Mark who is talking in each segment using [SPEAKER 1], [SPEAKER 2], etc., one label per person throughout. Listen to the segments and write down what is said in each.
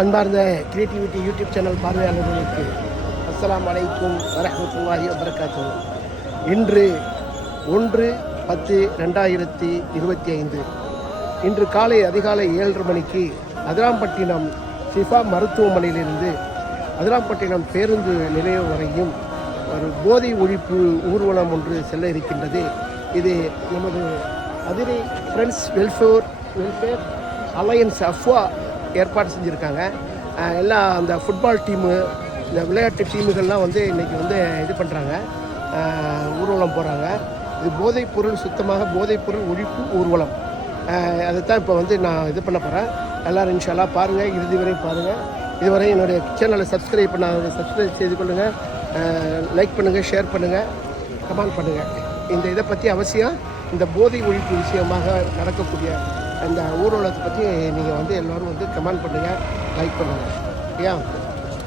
[SPEAKER 1] அன்பார்ந்த creativity YouTube channel பார்வையாளர்களுக்கு அஸ்லாம் அலைக்கும் வரமத்துல்லாஹி வபரகாத்து இன்று ஒன்று பத்து ரெண்டாயிரத்தி இருபத்தி ஐந்து இன்று காலை அதிகாலை ஏழரை மணிக்கு அதிராம்பட்டினம் சிஃபா மருத்துவமனையிலிருந்து அதிராம்பட்டினம் பேருந்து நிலையம் வரையும் ஒரு போதை ஒழிப்பு ஊர்வலம் ஒன்று செல்ல இருக்கின்றது. இது நமது Madurai friends welfare welfare alliance அஃப்வா ஏற்பாடு செஞ்சுருக்காங்க. எல்லா எல்லாம் அந்த ஃபுட்பால் டீமு இந்த விளையாட்டு டீமுகள்லாம் வந்து இன்றைக்கி வந்து இது பண்ணுறாங்க ஊர்வலம் போகிறாங்க இது போதைப் பொருள் சுத்தமாக போதைப் பொருள் ஒழிப்பு ஊர்வலம். அஹ் அதைத்தான் இப்போ வந்து நான் இது பண்ண போகிறேன் எல்லோரும் இன்ஷாலாக பாருங்கள் இறுதி வரை பாருங்கள் இதுவரை என்னுடைய சேனலை சப்ஸ்கிரைப் பண்ணாத சப்ஸ்கிரைப் செய்து கொள்ளுங்கள் லைக் பண்ணுங்கள் ஷேர் பண்ணுங்கள் கமெண்ட் பண்ணுங்கள் இந்த இதை பற்றி அவசியம் இந்த போதை ஒழிப்பு விஷயமாக நடக்கக்கூடிய அந்த ஊர்வலத்தை பற்றி நீங்கள் வந்து எல்லோரும் வந்து கமெண்ட் பண்ணுங்கள் லைக் பண்ணுங்கள் ஓகேயா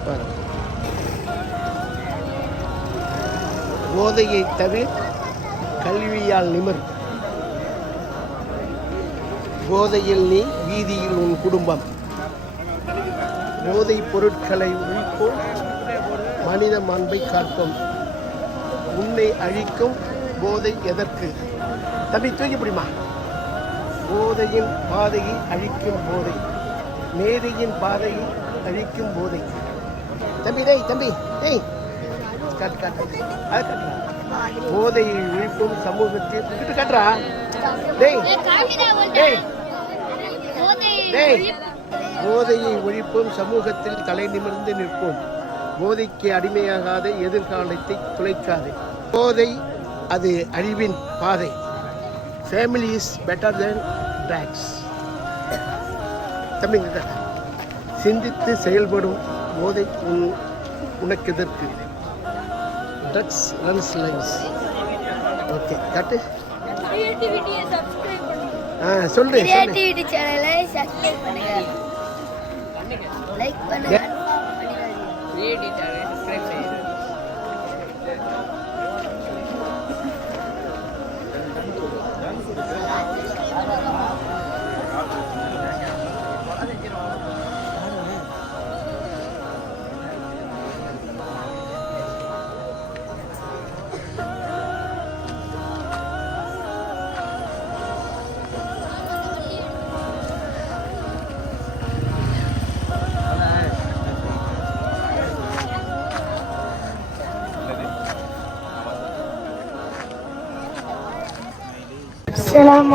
[SPEAKER 1] பாருங்க. போதையை தவிர கல்வியால் நிமிர். போதையில் நீ வீதியில் உன் குடும்பம். போதை பொருட்களை ஒழிப்போம் மனித மாண்பை காக்கும் உன்னை அழிக்கும் போதை எதற்கு? தம்பி தூக்கி பிடிமா? போதையின் பாதையை அழிக்கும் போதை. மேதையின் பாதையை அழிக்கும் போதை. தம்பி டேய் தம்பி டேய். காட்டு காட்டு. அதை காட்டுறா போதையை ஒழிப்பும் சமூகத்தில் கிட்ட காட்டுறா. டேய். டேய். டேய். போதையை ஒழிப்போம் சமூகத்தில் தலை நிமிர்ந்து நிற்போம். போதைக்கு அடிமையாகாத எதிர்காலத்தை துளைக்காதே. போதை அது அழிவின் பாதை. Family is better than drugs தம்பிங்க சிந்தித்து செயல்படும் போதை உன் உனக்கு எதற்கு? ட்ரக்ஸ் ரன்ஸ் லைன்ஸ் ஓகே காட்டு ஆ சொல்லு சொல்லு.
[SPEAKER 2] கிரியேட்டிவிட்டி சேனலை சப்ஸ்கிரைப் பண்ணுங்க. லைக் பண்ணுங்க.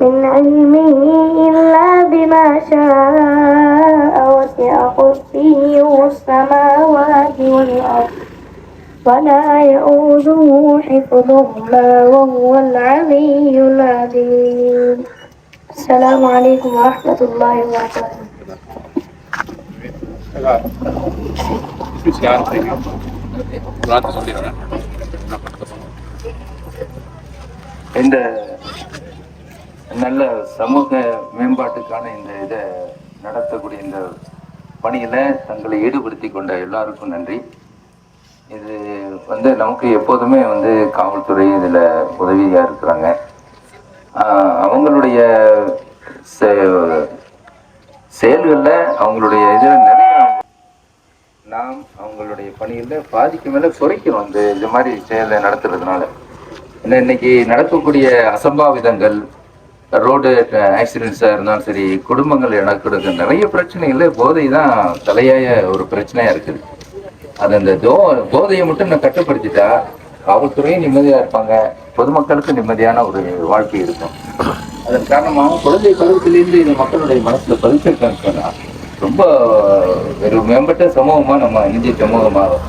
[SPEAKER 2] من علمه إلا بما شاء وسع كرسيه السماوات والأرض ولا يؤوده حفظهما وهو العلي العظيم السلام عليكم ورحمة الله وبركاته
[SPEAKER 3] யாரும் தெரியும் ராத்து சொல்லிடுறேன் நான் பக்கத்துல சொல்றேன்.
[SPEAKER 4] இந்த நல்ல சமூக மேம்பாட்டுக்கான இந்த இதை நடத்தக்கூடிய இந்த பணியில் தங்களை ஈடுபடுத்தி கொண்ட எல்லாருக்கும் நன்றி. இது வந்து நமக்கு எப்போதுமே வந்து காவல்துறை இதில் உதவியாக இருக்கிறாங்க. அவங்களுடைய செ- அவங்களுடைய இதில் நிறைய நாம் அவங்களுடைய பணியில் பாதிக்கு மேலே குறைக்கிறோம் இந்த இது மாதிரி செயலை நடத்துறதுனால. இன்னைக்கு நடக்கக்கூடிய அசம்பாவிதங்கள் ரோடு ஆக்சிடென்ட்ஸாக இருந்தாலும் சரி குடும்பங்கள் எனக்கு நிறைய பிரச்சனைகள் போதை தான் தலையாய ஒரு பிரச்சனையாக இருக்குது. அது அந்த தோ போதையை மட்டும் நான் கட்டுப்படுத்திட்டா காவல்துறையும் நிம்மதியாக இருப்பாங்க பொதுமக்களுக்கு நிம்மதியான ஒரு வாழ்க்கை இருக்கும். அதன் காரணமாக குழந்தை பருவத்திலேருந்து இந்த மக்களுடைய மனசில் பதிச்சிருக்காங்கன்னா ரொம்ப ஒரு மேம்பட்ட சமூகமாக நம்ம இந்திய சமூகமாக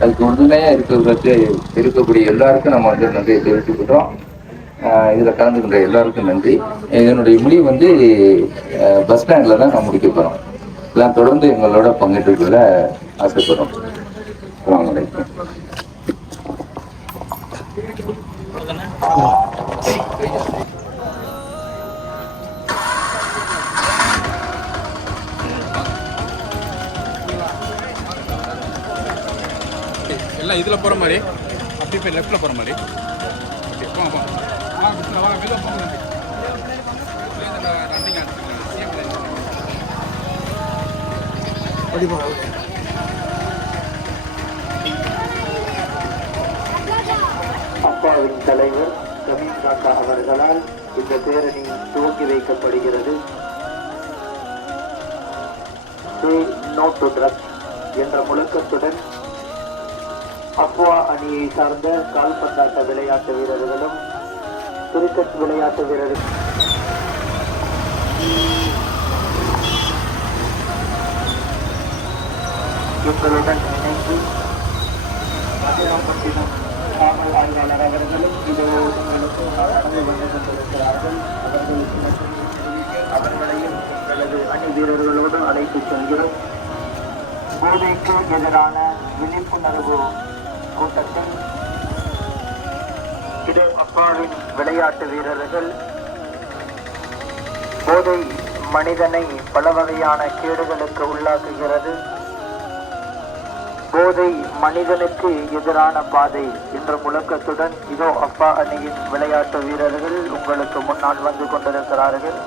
[SPEAKER 4] அதுக்கு உறுதுணையாக இருக்கிறதுக்கு இருக்கக்கூடிய எல்லாருக்கும் நம்ம வந்து நன்றியை தெரிவித்துக்கிட்டோம் இதில் கலந்துக்கின்ற எல்லாருக்கும் நன்றி. இதனுடைய முடிவு வந்து பஸ் ஸ்டாண்டில் தான் நான் முடிக்க போகிறோம் எல்லாம் தொடர்ந்து எங்களோட பங்கேற்றுக்கொள்ள ஆசைப்படுறோம்.
[SPEAKER 3] எல்லாம் இதில் போகிற மாதிரி அப்படி போய் லெஃப்டில் போகிற மாதிரி. ஓகே போங்க போங்க.
[SPEAKER 5] அப்பாவின் தலைவர் கமீன் காக்கா அவர்களால் இந்த பேரணி துவக்கி வைக்கப்படுகிறது. Say no to என்ற முழக்கத்துடன் அப்வா அணியை சார்ந்த கால்பந்தாட்ட விளையாட்டு வீரர்களும் கிரிக்கெட் விளையாட்டு வீரர்கள் எங்களுடன் இணைந்து மதுராம்பட்டினம் காவல் ஆய்வாளர் அவர்களும் இது கடமை வந்து கொண்டிருக்கிறார்கள் அவர்களையும் எங்களது அணி வீரர்களோடு அழைத்துச் செல்கிறோம். போதைக்கு எதிரான விழிப்புணர்வு கூட்டத்தில் இது அப்பாவின் விளையாட்டு வீரர்கள் போதை மனிதனை பல வகையான கேடுகளுக்கு உள்ளாக்குகிறது. போதை மனிதனுக்கு எதிரான பாதை என்ற முழக்கத்துடன் இதோ அப்பா அணியின் விளையாட்டு வீரர்கள் உங்களுக்கு முன்னால் வந்து கொண்டிருக்கிறார்கள்.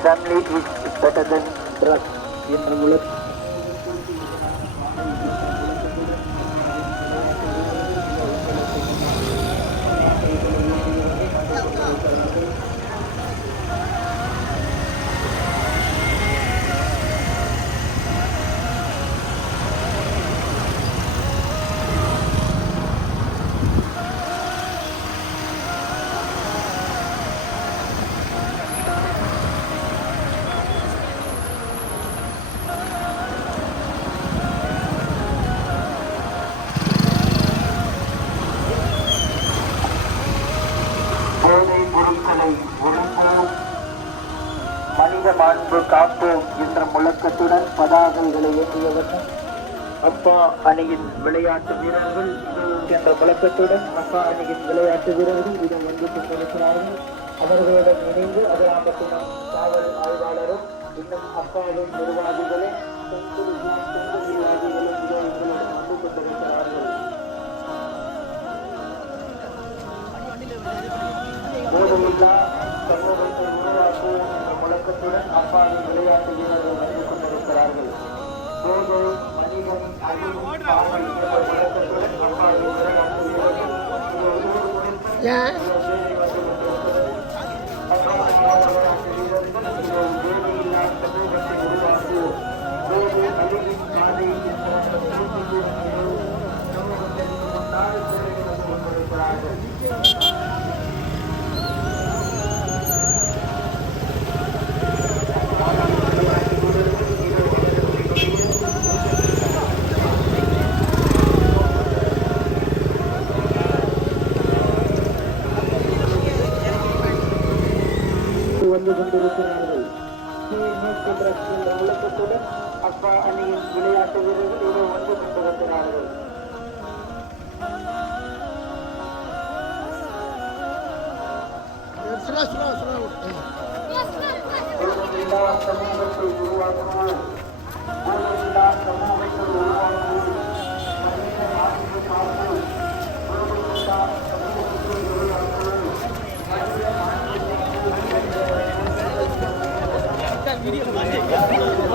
[SPEAKER 5] Family is better than drug என்ற முழக்கம் மாண்பு காப்போம் என்ற முழக்கத்துடன் பதாகைகளை ஏற்றியவர்கள். அப்பா அணியின் விளையாட்டு வீரர்கள் என்ற முழக்கத்துடன் அப்பா அணியின் விளையாட்டு வீரர்கள் இதை வந்து கொண்டிருக்கிறார்கள். அவர்களுடன் இணைந்து அதிராம்பட்டினம் காவல் ஆய்வாளரும் இன்னும் அப்பாவின் நிர்வாகிகளும் முழக்கத்துடன் அப்பாவி விளையாட்டு வீரர்கள் வந்து கொண்டிருக்கிறார்கள். போது மனிதன் அறிவும் பாவம் என்ற முழக்கத்துடன் அப்பாவின் விளையாட்டு வீரர்கள் வந்து கொண்டிருக்கிறார்கள் என்ற முழக்கத்துடன் அப்பா அணியின் விளையாட்டு வீரர்கள் இதோ வந்து கொண்டிருக்கிறார்கள்
[SPEAKER 1] சுலா சுலா சுலா
[SPEAKER 5] போதையில்லா சமூகத்தை உருவாக்குவோம் போதையில்லா சமூகத்தை உருவாக்குவோம் மனித மாண்பு காப்போம் போதையில்லா சமூகத்தை உருவாக்குவோம் மனித மாண்பு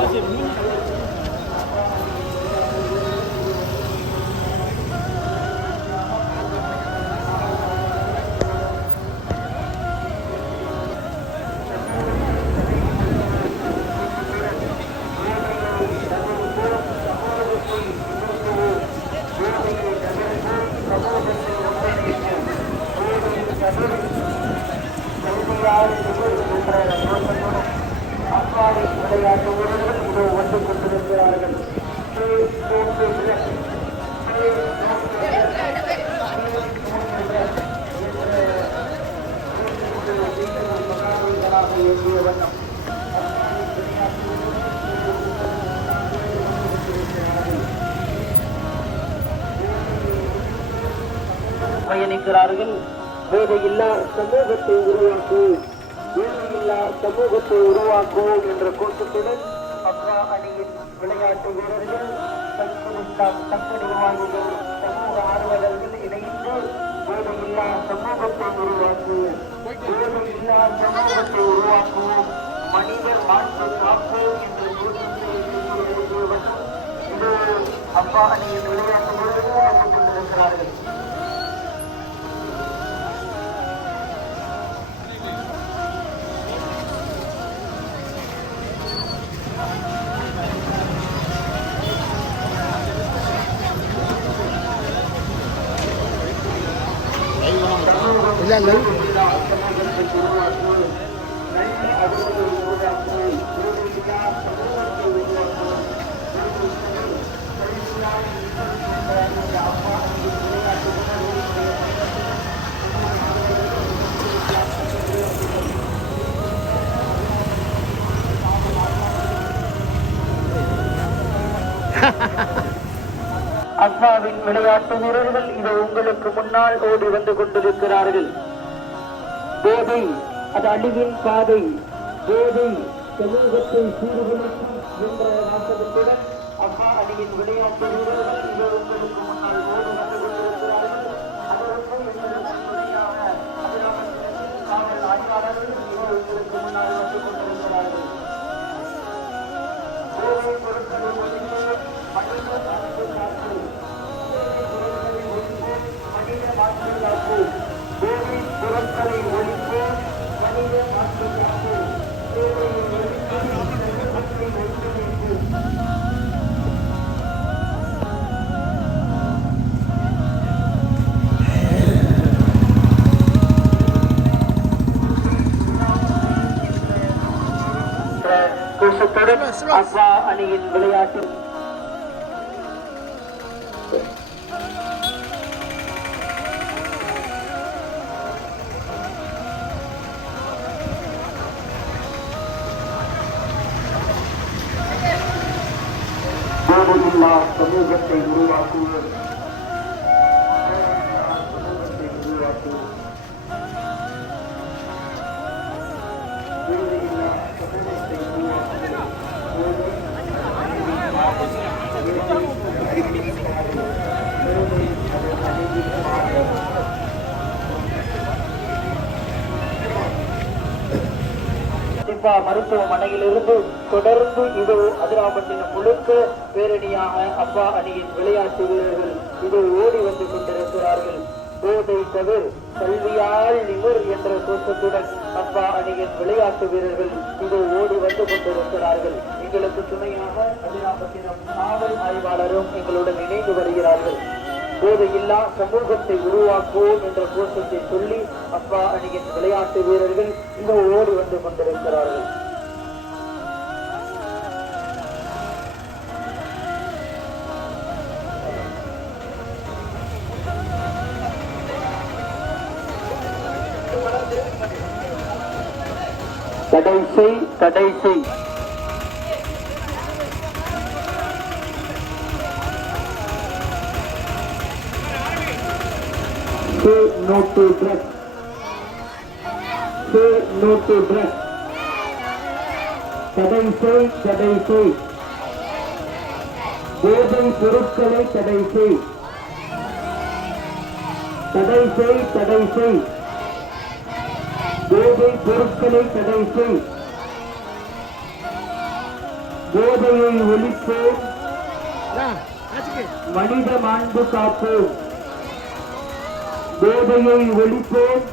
[SPEAKER 5] பயணிக்கிறார்கள். போதையில்லா சமூகத்தை உருவாக்கு போதையில்லா சமூகத்தை உருவாக்குவோம் என்ற கூட்டத்துடன் அப்பா அணியின் விளையாட்டு வீரர்கள் சங்குலிஸ்லாம் சங்க நிர்வாகிகள் சமூக ஆர்வலர்கள் இணைந்து போதையில்லா சமூகத்தை சமூகத்தை உருவாக்குவோம். மனிதர் மாற்று காப்போம் என்ற கூட்டத்தை எழுதியவர்கள் இது அப்பா அணியின் விளையாட்டு வீரர்கள் வந்து கொண்டிருக்கிறார்கள்
[SPEAKER 1] இல்லைங்க
[SPEAKER 5] அப்பாவின் விளையாட்டு வீரர்கள் இது உங்களுக்கு முன்னால் ஓடி வந்து கொண்டிருக்கிறார்கள். போதை அது அழிவின் பாதை. போதை சமூகத்தை சீர்குலைக்கும் என்ற வாசகத்துடன் அப்பா அணியின் விளையாட்டு வீரர்கள் இது உங்களுக்கு கோஷத்துடன் அப்பா அணியின் விளையாட்டு மருத்துவமனையிலிருந்து தொடர்ந்து இதோ அதிராபட்டினம் முழுக்க பேரணியாக அப்பா அணியின் விளையாட்டு வீரர்கள் இது ஓடி வந்து கொண்டிருக்கிறார்கள். போதை தவிர கல்வியால் நிமிர் என்ற கோஷத்துடன் அப்பா அணியின் விளையாட்டு வீரர்கள் இதோ ஓடி வந்து கொண்டிருக்கிறார்கள். எங்களுக்கு துணையாக அதிராபட்டினம் காவல் ஆய்வாளரும் எங்களுடன் இணைந்து வருகிறார்கள். போதையில்லா சமூகத்தை உருவாக்குவோம் என்ற கோஷத்தை சொல்லி அப்பா அணியின் விளையாட்டு வீரர்கள் இந்த ஓடி வந்து கொண்டிருக்கிறார்கள். தடை செய் தடை செய் Say no to drugs. Say no to drugs. தடை செய் தடை செய் போதை பொருட்களை தடை செய் தடை செய் தடை செய் போதை பொருட்களை தடை செய் போதையை ஒழிப்போம் மனித மாண்பு காப்போம் போதையை ஒழிப்போம்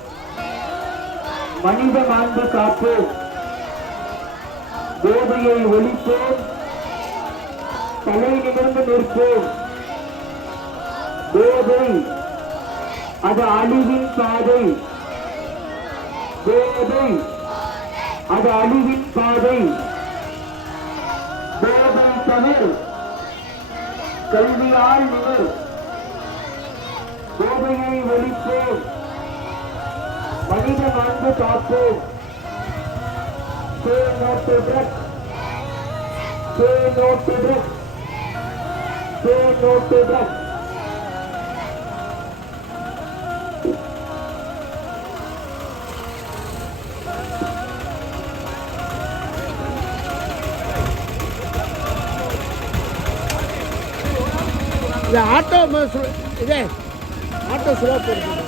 [SPEAKER 5] மனித மாண்பு காப்போம் போதையை ஒழிப்போம் தலை நிமிர்ந்து நிற்போம் போதை அது அழிவின் பாதை. போதை அது அழிவின் பாதை போதை தவிர கல்வியால் நிவர் போதையை ஒழிப்போம் மனித மாண்பு காப்போம் Say no to
[SPEAKER 1] இது ஆட்டோ ம- சு- இதே ஆட்டோ ஸ்லோ போடுறது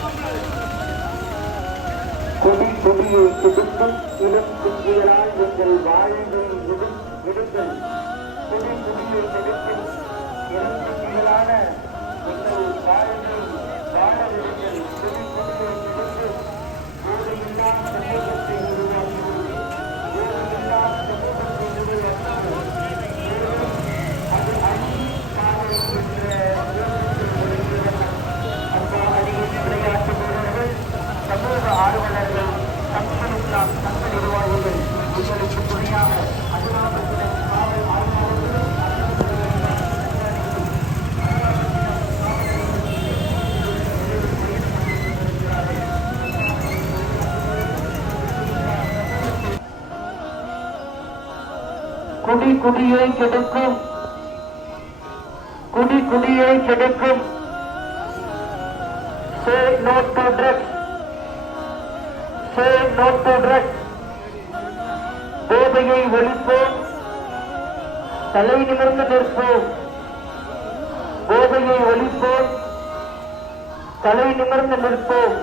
[SPEAKER 5] கொடி கொடியை கெடுக்கும் இளம் குஞ்சுகளால் எங்கள் வாழ்வை விடு விடுங்கள் கொடி கொடியை கெடுக்கும் இளம் குஞ்சுகளான எங்கள் வாழ்வை வாழ விடுங்கள் கொடி கொடியை கெடுக்கும் போதையில்லா சமூகத்தை குடியை கெடுக்கும். குடி குடியை கெடுக்கும். Say no to drugs. Say no to drugs. போதையை ஒழிப்போம். தலை நிமிர்ந்து நிற்போம். போதையை ஒழிப்போம். தலை நிமிர்ந்து நிற்போம்.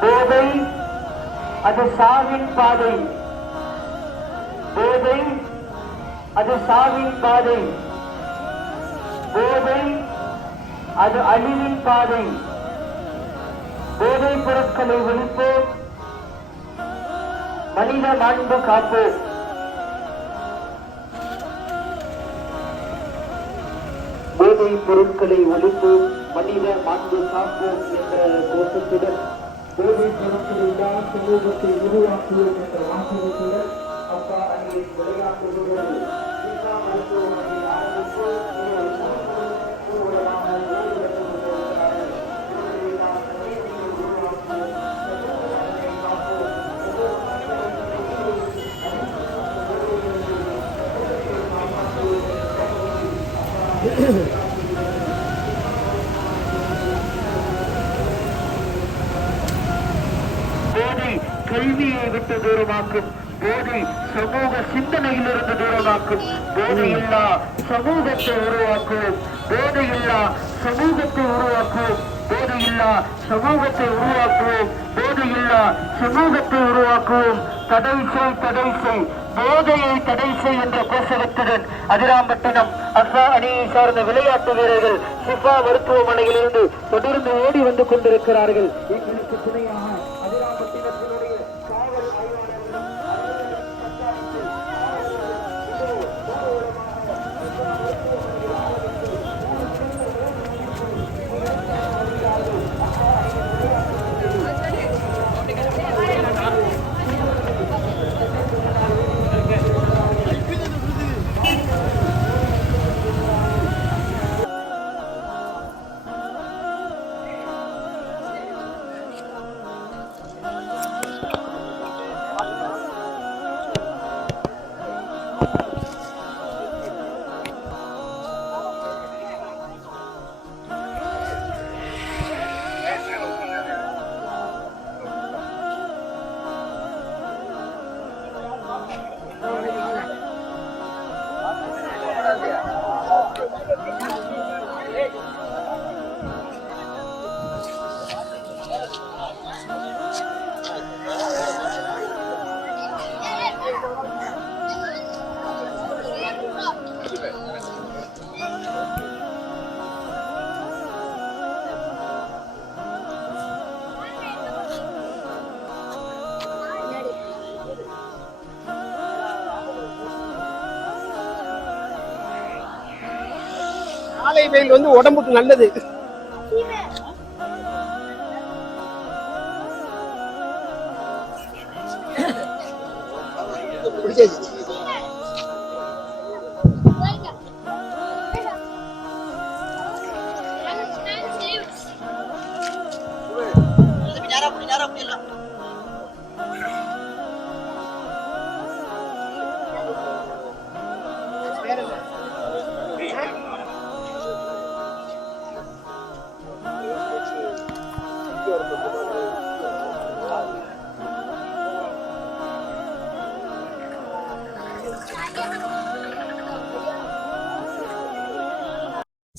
[SPEAKER 5] போதை அது சாவின் பாதை. அது சாவின் பாதை. போதை அது அழிவின் பாதை. போதைப் பொருட்களை ஒழிப்போம் மனித மாண்பு காப்போம் போதைப் பொருட்களை ஒழிப்போம் மனித மாண்பு காப்போம் என்ற கோஷத்துடன் போதைப் பொருட்கள் இல்லா சமூகத்தை உருவாக்குவோம் என்ற வாசகத்துடன் அப்பா அங்கே மருத்துவமனை ஆரம்பித்து கல்வியை விட்டு தூரமாக்கும் போதை சமூக சிந்தனையிலிருந்து தூரமாக்கும். போதையில்லா சமூகத்தை உருவாக்கும். போதையில்லா சமூகத்தை உருவாக்கும். போதையில்லா சமூகத்தை உருவாக்குவோம் போதையில்லா சமூகத்தை உருவாக்குவோம் தடை செய் தடை செய். போதையை தடை செய் என்ற கோஷகத்துடன் அதிராம்பட்டினம் அசா அணியை சார்ந்த விளையாட்டு வீரர்கள் சிஃபா மருத்துவமனையிலிருந்து தொடர்ந்து ஓடி வந்து கொண்டிருக்கிறார்கள்.
[SPEAKER 1] காலை வெயில் வந்து உடம்புக்கு நல்லது. அப்படி நேரம் அப்படி